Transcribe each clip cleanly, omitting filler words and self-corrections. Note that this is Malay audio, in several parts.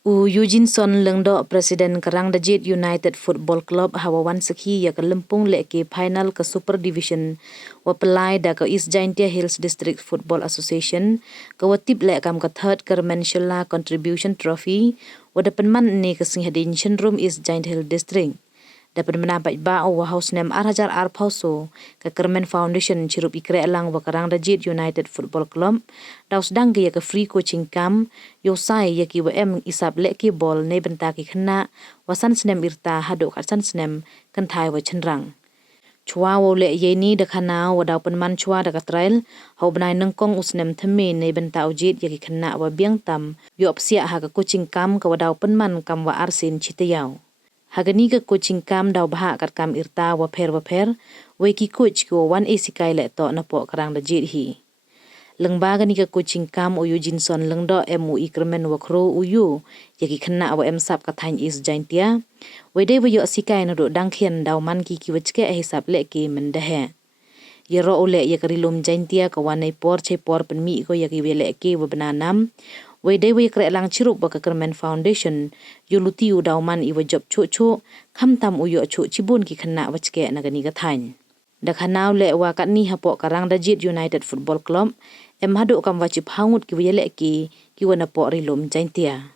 Eugene Presiden Rangdajied United Football Club hawawan sekhi ya ke lempung leke final ke Super Division wa pelai da ke East Jaintia Hills District Football Association ke watip lek kam ke third Kyrmen Contribution Trophy wa da penman ni ke singhadin syndrome East Jaint Hill District. Dapat menabat ba wa house nem arhajar arpauso ke Kyrmen Foundation cirup krehlang wa Rangdajied United Football Club daus dang ke free coaching camp yo sai ya ki wa isap leki bol ne benta ki khna wasan snem Wyrta hado khasan snem kan thai wa chenrang chua wo le ye ni de khana wa daw penman chua da ka trail ho bnai nangkong usnem theme ne benta ujit ya ki khna wa biang tam yo opsia ha ka coaching camp ka wa daw penman kam wa arsin chitayau Hagani ke coaching camp daw baha kat kam Wyrta wa pher we ki coach ko wan asikai le to na po Rangdajied hi lengba gani ke coaching camp Eugene lengdo MUI Kyrmen wa kro uyu yaki khna wa sap ka thain East Jaintia we de yo sikai na do dangkhian daw man ki wachke hisap le ki men de he ye ro ole ye karilum Jaintia ka wanai por penmi ko yaki we le ki wa bananam we de we krehlang chirup ba ka Kyrmen Foundation yuluti u dawman i wa job chu kham tam uyo chu chibun ki khna wachke na gani ka thain da khanaw le wa kat ni hapo ka Rangdajied United Football Club hadu kam wachip hangut ki we le ki wana po rilum Jaintia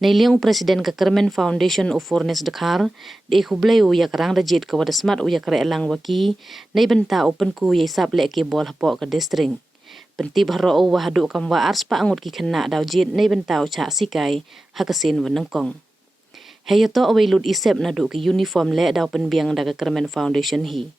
Nailiang Presiden ka Kyrmen Foundation of Fornes Dakar de khubleu ya Rangdajied ka wada smart u ya krehlang waki nei benta open ku ye sap le ki bol hapo ka district Pentib haro wa hadu kam wa ars pa angut ki khna daw jid nei bentau cha sikai hakasin wenengkong. Heyo to we lud isep na du ki uniform le daw penbiang da Kyrmen Foundation hi.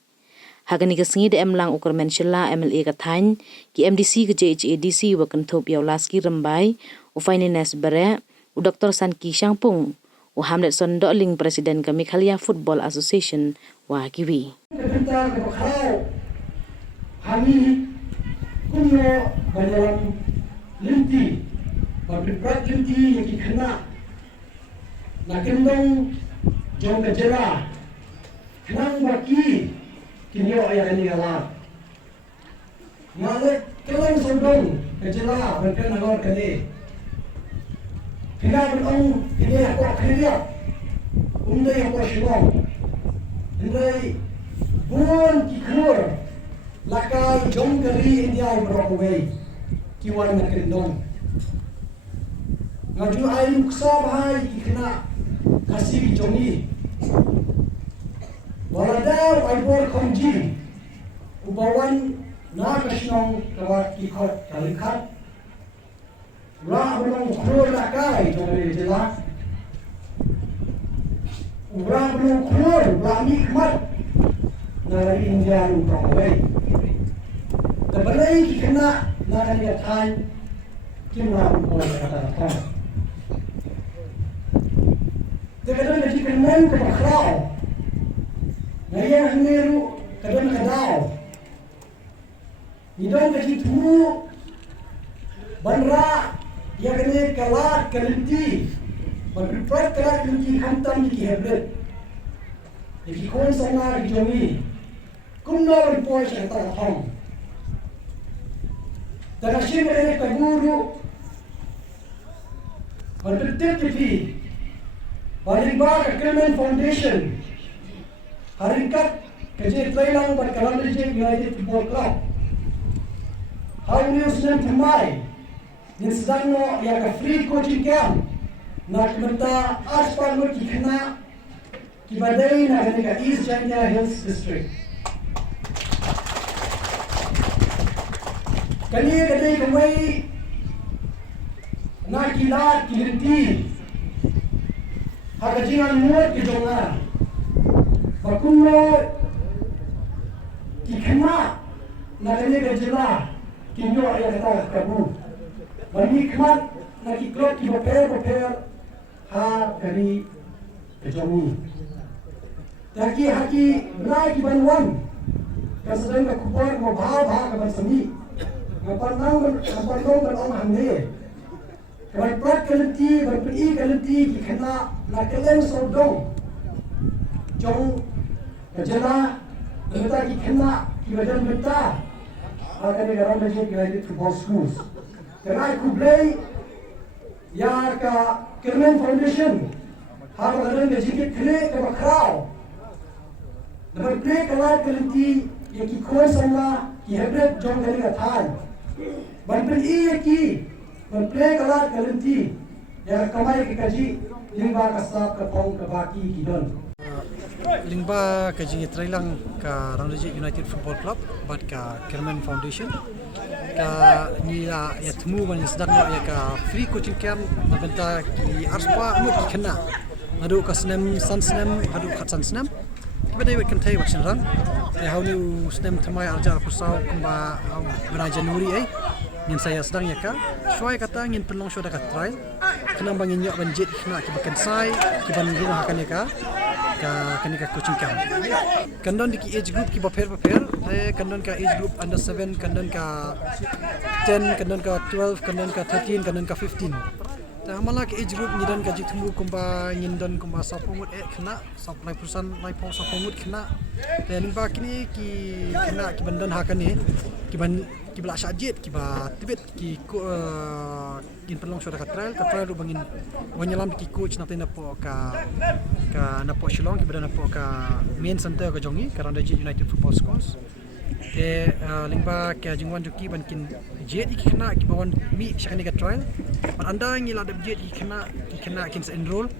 Hagani ka singi de emlang u Kyrmen MLA ka thain ki MDC ke JHADC wa kan thop yaw laski rambai u finance bare u Dr. San Ki Shangpung u Hamlet Son Doling Presiden ka Mikhalia Football Association wa kiwi. Kuno banyalam linti, berat linti yang kena, nak kendong jom kejela, kenang baki kinyo ayah ini galak, ngalek kelang sondong kejela berken nagor kene, kena berong kene aku kene, undai aku shilong, undai buan kikur. Lakai jom kari India berokowai kiwan nak kendong. Ngaju air uksa bahai ikna kasih jomi. Walada waibor konji ubawan na kasnong kawat kikot kalikat. Ra belum keluar lakai jomi jelas. Ra belum keluar belami kemat dari India berokowai. Terbalai ki kena nak dia than kimla pun kata than. Kadang jadi Kyrmen ke bakrau. Naya haniru kadang kadau. Nidong jadi tu banra ya kene kalat kaliti. Berprat kalat kaliti hantam di hebret. Jadi kon sana di jomi. Kumno berpois kata hong. Terashin ini kaguru berdetik TV Balikbar Kyrmen Foundation Harikat kerja krehlang ber Rangdajied United Football Club Hari Senin Pemai din sedang no ya ka free coaching camp nak menta aspal mo kikna kibadai na ka East Jaintia Hills District Kali kadai kamai na kilat kilinti hagajingan muat kijongan bakuno kikna na kani kajila kinyo ya kata kabu bani kmat na kiklot ki boper ha kani kajongi taki haki na ki banwan kasadang ka kupar mo bha ka basami Kapandang berong hamne, berprat kaliti berperi kaliti kena nak keleng sodong, jong kejala, kita kena kibadan beta, akan Rangdajied United Football Schools. Kerana aku play yaka Kyrmen Foundation harus ada sedikit klik ke bakrau dapat klik kelar kelinti yang kikoi sama kihebret jong dari katan banpen ki banpen kelar kelinti yang kamai kikaji lingba kasap kapong kabaki kidon lingba kaji trailang ka Rangdajied United Football Club bat ka Kyrmen Foundation ka ni ya temu ban sedang ya ka free coaching camp nabenta ki arspa mut ki kena adu ka snem san snem adu khat san snem kibadai kan thai wak senrang ya how new snem thamai arja kursau kumba bena Januari ngin saya sedang ya ka shoi kata ngin penlong shoda ka trial kena bangin nyok banjit kena ki bakan sai ki ban rumah kan ya ka kanika coaching camp kandon di age group ki baper kandon ka age group under 7 kandon ka 10 kandon ka 12 kandon ka 13 kandon ka 15 ta hamala ki age group nyidan ka jitmu kumba nyindon kumba sapomut kena supply perusahaan lai pau sapomut kena ta limba kini ki kena ki bandan hakan ni ki ban ki bela syajit ki ba tibet ki kin pelong shoda ka trial ru bangin wanyalam ki coach na tena po ka napo shillong ki bada napo ka main center ka jongi ka Rangdajied United Football Schools lingba ka jingwan joki ban kin jet ki kena ki bawan mi syakani ka trial ban anda ngila da jet ki kena kin enroll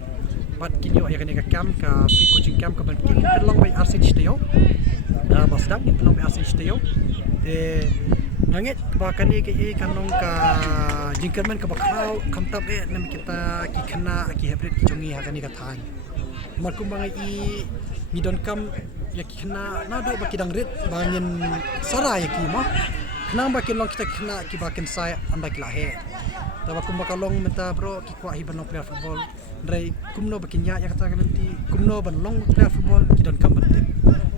bat kin yo ya ka camp ka free coaching camp ka ban kin pelong bai RCH tayo basdak kin pelong bai RCH tayo ngangit bahkan ni ke kanong ka jingkermen ka bakrau kamtap nam kita ki kena ki hybrid ki jongi ha kani ka than markum bangai ni don kam ya ki kena na do ba kidang rit bangin sara ya ki mo kena ba kin long kita kena ki bakin sai anda ki lahe ta ba kum bakalong menta bro ki kwa hi ban long player football ndrai kumno bakin ya kata kan nanti kumno ban long player football ki don kam ban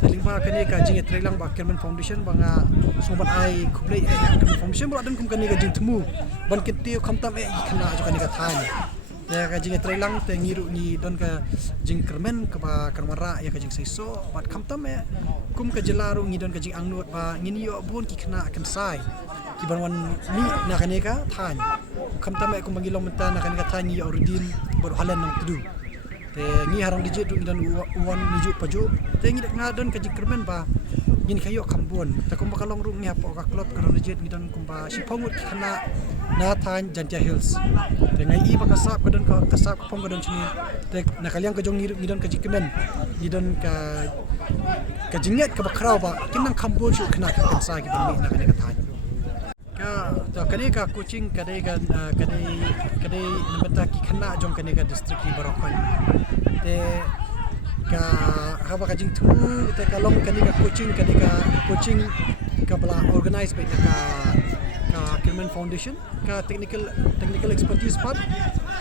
lingba kani ka jing trailang ba Kyrmen Foundation banga sobat ai kublai Kyrmen Foundation bro dan kum kani ka jing temu ban kiti khamtam khana jo kani ka than ya ka jing trailang te ngiru ni don ka jing Kyrmen ka ba karmara ya ka jing seiso bat khamtam kum ka jelaru ngi don ka jing angnut ba ngini yo bun ki khana akan sai ki banwan ni na kani ka than khamtam kum bangilong menta na kani ka than ni orudin ber halan nang tudu te ngi harang dijit du dan uwan niju paju te ngi ngadon ka Kyrmen ba ngin kayo kambon ta kum bakalong ru ngi apo ka club ka Rangdajied ngi dan kum ba sipongut kana na than Jantia Hills te ngai I ba kasap ka don ka kasap pong ka don chini te nakaliang ka jong ngi don ka Kyrmen ngi don ka jinget ka bakrau ba kinang kambon shu kana ka sa ki ban mi na ka than ka kani ka coaching kadai nambata ki khana jong kani ka district ki barokoi te ka haba ka jing thu te ka long kani ka coaching ka bala organize by ka Kyrmen Foundation ka technical expertise part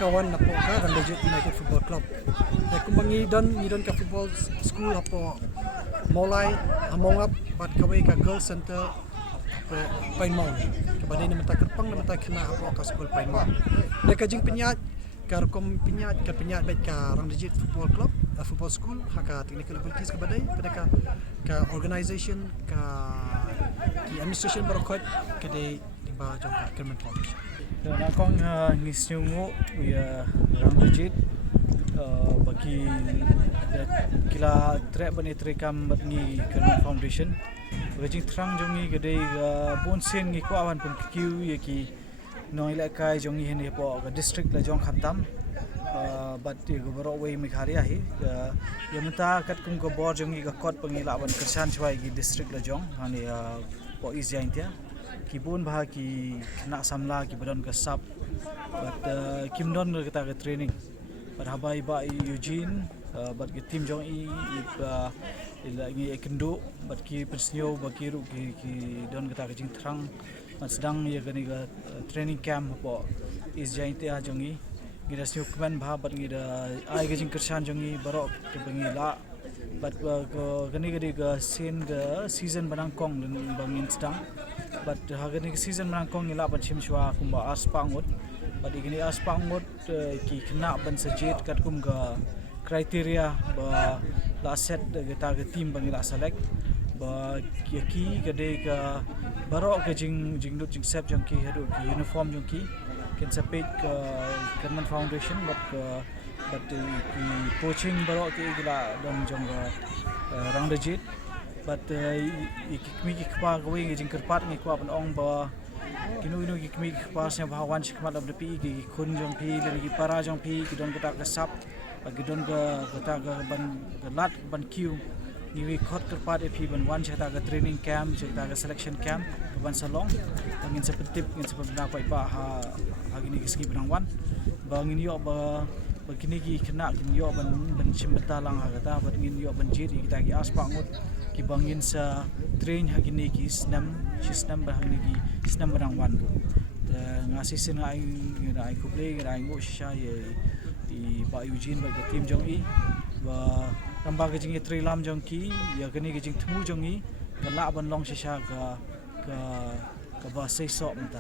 ka wan na po ka Rangdajied United Football Club te kumbangi don ka football school apo molai amongap bat kawai ka girls center Pynbna kemudian nama tak kerpang nama tak kena apa ka sekolah Pynbna mereka jing penyat ka rekom penyat baik ka Rangdajied Football Club football school haka technical abilities ke badai pada ka organization ka administration barokot ke de ba jong ka Kyrmen Foundation na kong ngisnyungu ya Rangdajied bagi kila trek bani trekam batngi Kyrmen Foundation Rajing terang jongi gede bonsen ngi kwawan pun kiu ye ki noi la kai jongi hen po ga district la jong khatam bat ye go baro wei mi khari ahi ye mata kat kum go bor jongi ga kot pangi la ban kersan chwai gi district la jong hani po EJH tia ki bon bha ki na samla ki badon ga sap bat kimdon ga ta training bat habai ba Eugene bat ki team jong ngi ekendo bat ki persnio baki ru ki don kata jing terang sedang ye gani ga training camp po EJH tia jongi gira sniu kman bha bat ngi da ai ga jing kersan jongi barok ke bangi la bat ko gani ga sen ga season banangkong dan bangin sedang bat ha gani season banangkong ila bat chimshwa kumba aspangut bat igini aspangut ki kena ban sejet kat kum ga kriteria ba la set kita ke team bangila select ba ki gade ka barok ke jing sep jong ki hadu ki uniform jong ki can sepik Kyrmen Foundation but the coaching barok ke gila dong jong Rangdajied but ikmi kpa going jing kerpat ngi kwa pan ong ba kinu ikmi kpa se bhawan shikmat ab pi gi khun jong pi gi para jong pi gi don kata kasap gi don kata ban lat ban kiu ni khot kerpat pi ban wan chata ga training camp chata ga selection camp ban salong ngin sepetip ngin sepetna koi ba ha agini giski benang wan bangin yo ba begini ki kena gini yo ban chimbata lang ha kata bat ngin yo ban jiri kita gi aspa ngut ki bangin sa train ha gini ki sistem ba gini ki sistem benang wan bu ngasi sin ai ku play ai ngo sha ye i ba Eugene ba team jong i ba tamba ke jing tri lam jong ki ya gini ke jing thmu jong i ka la ban long sha ka ba sei so mta